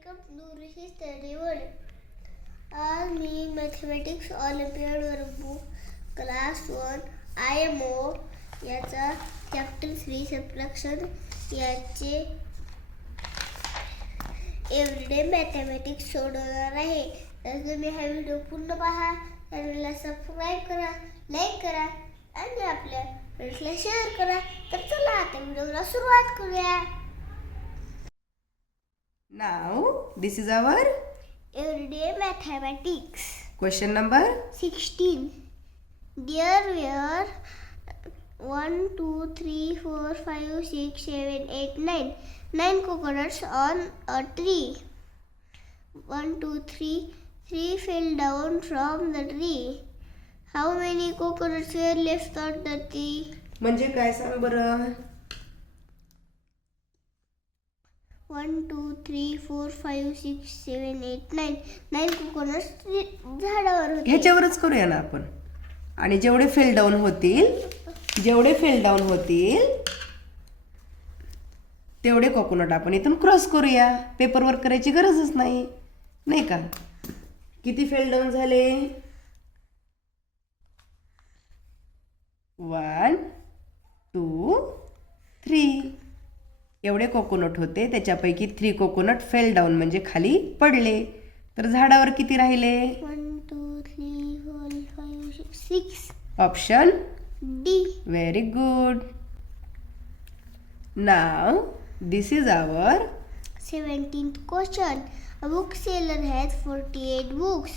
Welcome नूरिशी study world. आज मी mathematics ऑलिम्पियाडवर book class 1 IMO याचा chapter 3 subtraction याचे एव्हरीडे मॅथमॅटिक्स सोडवणार आहे. तर तुम्ही हा व्हिडिओ पूर्ण पहा, चॅनलला सबस्क्राईब करा, लाईक करा आणि आपल्या फ्रेंड्सला शेअर करा. तर चला आता व्हिडिओला सुरुवात करूया. Now, this is our Everyday mathematics. question number 16. There were 1, 2, 3, 4, 5, 6, 7, 8, 9. 9 coconuts on a tree. 1, 2, 3. 3 fell down from the tree. How many coconuts were left on the tree? म्हणजे काय सांग बरं. 1, 2, 3, 4, 5, 6, 7, 8, 9. 9 coconuts झाडावर होते. ह्याच्यावरच करूया ना आपण. आणि जेवढे फेल डाऊन होतील तेवढे कोकोनट आपण इथून क्रॉस करूया. पेपर वर्क करायची गरजच नाही का. किती फेल डाऊन झाले. 1, 2, 3 एवढे कोकोनट होते. त्याच्यापैकी 3 कोकोनट फेल डाऊन म्हणजे खाली पडले. तर झाडावर किती राहिले. 1, 2, 3, 4, 5, 6. Option D. Very good. Now this is our 17th question. A bookseller has 48 books.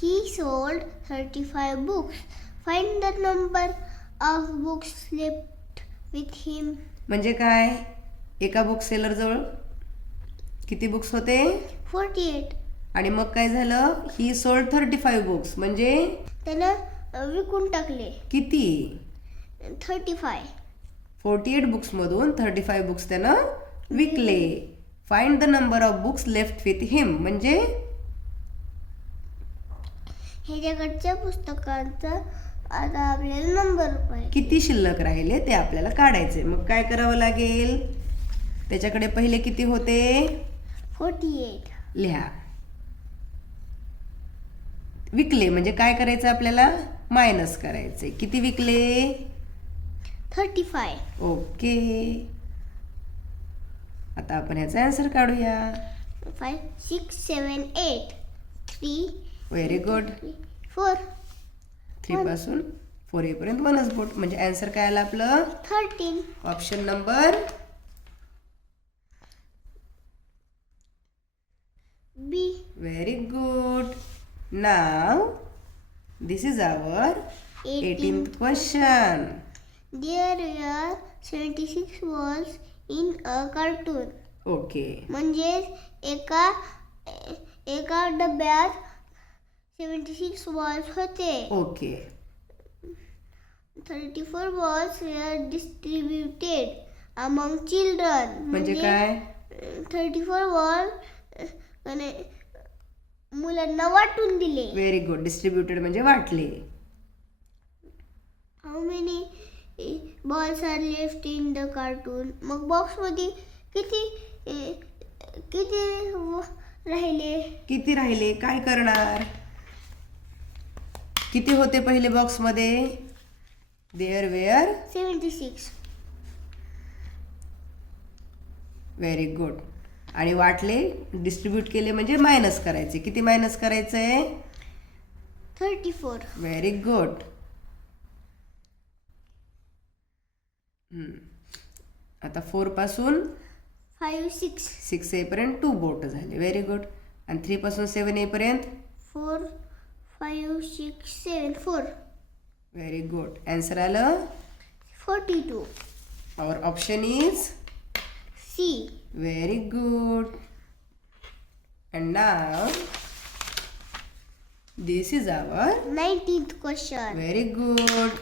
He sold 35 books. Find the number of books left with him. म्हणजे काय. एका बुक सेलर जवळ किती बुक्स होते. 48. आणि मग काय झालं. ही सोल्ड 35 बुक्स म्हणजे त्यानं विकून टाकले. किती. 35. 48 बुक्स मधून 35 बुक्स त्यानं विकले. Find the number of books left with him म्हणजे ह्याच्याकडच्या पुस्तकांचा आता आपल्याला नंबर पाहिजे. किती शिल्लक राहिले ते आपल्याला काढायचे. मग काय करावं लागेल. त्याच्याकडे पहिले किती होते. 48. लिहा. विकले म्हणजे काय करायचं आपल्याला. मायनस करायचे. किती विकले. 35. ओके. आता आपण ह्याचा आन्सर काढूया. 5, 6, 7, 8. 3. Very good. 4. 3 पासून 4 येईपर्यंत 1च बोट म्हणजे आन्सर काय आलं आपलं. 13. Option number B. Very good. Now this is our 18th question. There were 76 balls in a cartoon. Okay. म्हणजे एका डब्यात 76 balls होते. Okay. 34 balls were distributed among children. म्हणजे काय. 34 ball मुलांना वाटून दिले. Very good. डिस्ट्रीब्युटेड म्हणजे वाटले. How many balls are left in the cartoon? मग बॉक्स मध्ये किती राहिले. किती राहिले काय करणार. किती होते पहिले बॉक्स मध्ये. There were 76. Very good. आणि वाटले डिस्ट्रीब्यूट केले म्हणजे मायनस करायचे. किती मायनस करायचंय. 34. Very good. आता 4 पासून 5, 6. 6 येईपर्यंत 2 बोट झाले. Very good. आणि 3 पासून 7 येईपर्यंत 4, 5, 6, 7, 4. Very good. आन्सर आलं 42. Our option is C. Very good. And now this is our 19th question. Very good.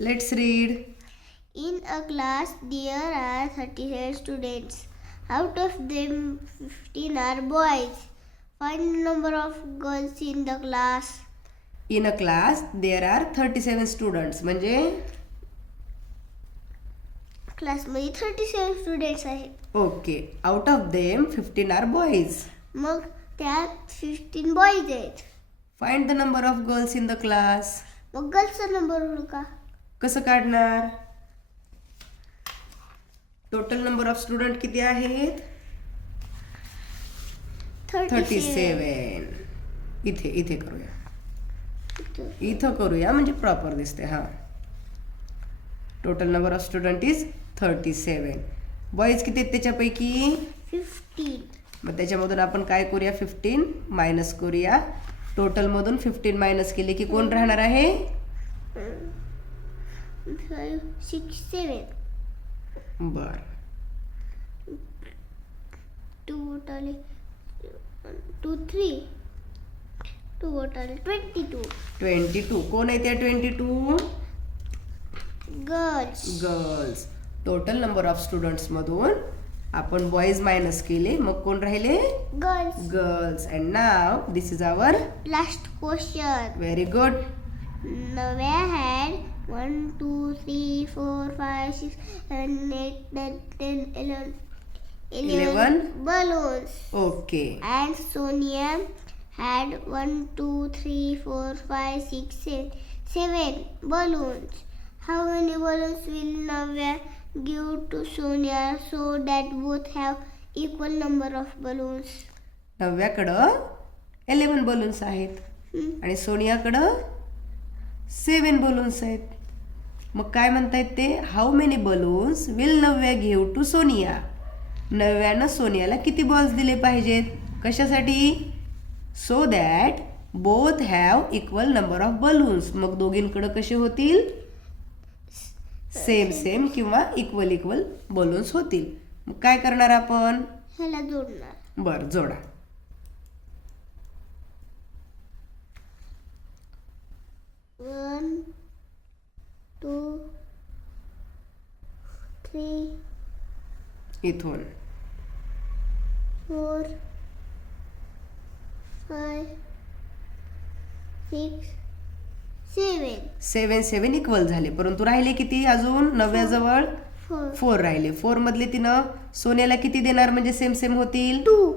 Let's read. In a class, there are 37 students. Out of them, 15 are boys. Find the number of girls in the class. In a class there are 37 students म्हणजे क्लासमध्ये 37 students आहेत. Okay. Out of them 15 are boys. मग त्यात 15 boys आहेत. Find the number of girls in the class. मग गर्ल्सचा number हुडका. कसं काढणार? टोटल नंबर ऑफ स्टुडंट किती आहेत? 37. इथे करूया. इथं करूया म्हणजे प्रॉपर दिसते. हा, total number of student is 37. Boys किती आहेत त्याच्यापैकी? 15. मग त्याच्यामधून आपण काय करूया? 15 मायनस करूया. टोटल मधून 15 मायनस केले की कोण राहणार आहे? 5, 6, 7. बर. 2 आले 2, 3. 2 आले 22. 22. कोण आहे त्या 22? Girls. Total number of students मधून आपण बॉईज मायनस केले, मग कोण राहिले? Girls. And now this is our last question. Very good. Navya had 1, 2, 3, 4, 5, 6, 7, 8, 9, 10, 11 balloons. Okay. And Sonia had 1, 2, 3, 4, 5, 6, 7 balloons. How many balloons will Navya give to Sonia so that both have equal number of balloons? नव्याकडं 11 balloons आहेत आणि सोनियाकडं 7 balloons आहेत. मग काय म्हणतायत ते? How many balloons will Navya give to Sonia. नव्यानं सोनियाला किती balls दिले पाहिजेत? कशासाठी? So that both have equal number of balloons. मग दोघींकडं कसे होतील? सेम किंवा इक्वल बलून्स होतील. मग काय करणार आपण? ह्याला जोडणार. बर, जोडा. 1, 2, 3, इथून 4, 5, 6, 7. 7 इक्वल झाले, परंतु राहिले किती अजून? नव्याजवळ 4, 4 राहिले. 4 मधले तिनं सोन्याला किती देणार म्हणजे सेम होतील? 2.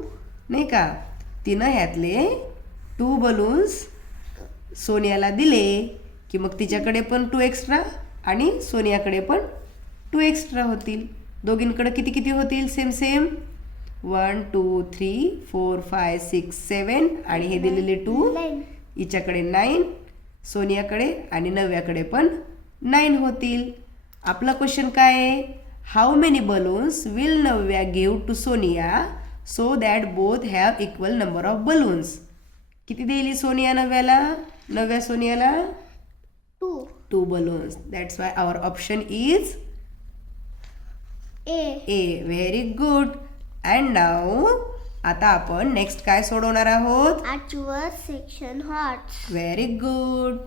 नाही का? तिनं ह्यातले 2 बलून्स सोनियाला दिले की मग तिच्याकडे पण 2 एक्स्ट्रा आणि सोनियाकडे पण 2 एक्स्ट्रा होतील. दोघींकडे किती होतील? सेम. 1, 2, 3, 4, 5, 6, 7 आणि हे दिलेले 2. 9. हिच्याकडे 9, सोनियाकडे आणि नव्याकडे पण 9 होतील. आपला क्वेश्चन काय आहे? How many balloons will Navya give to Sonia so that both have equal number of balloons. किती दिली सोनिया नव्याला? नव्या सोनियाला 2. 2 balloons. That's why our option is A. Very good. And now आता आपण नेक्स्ट काय सोडवणार आहोत? Archivers section hearts. Very good.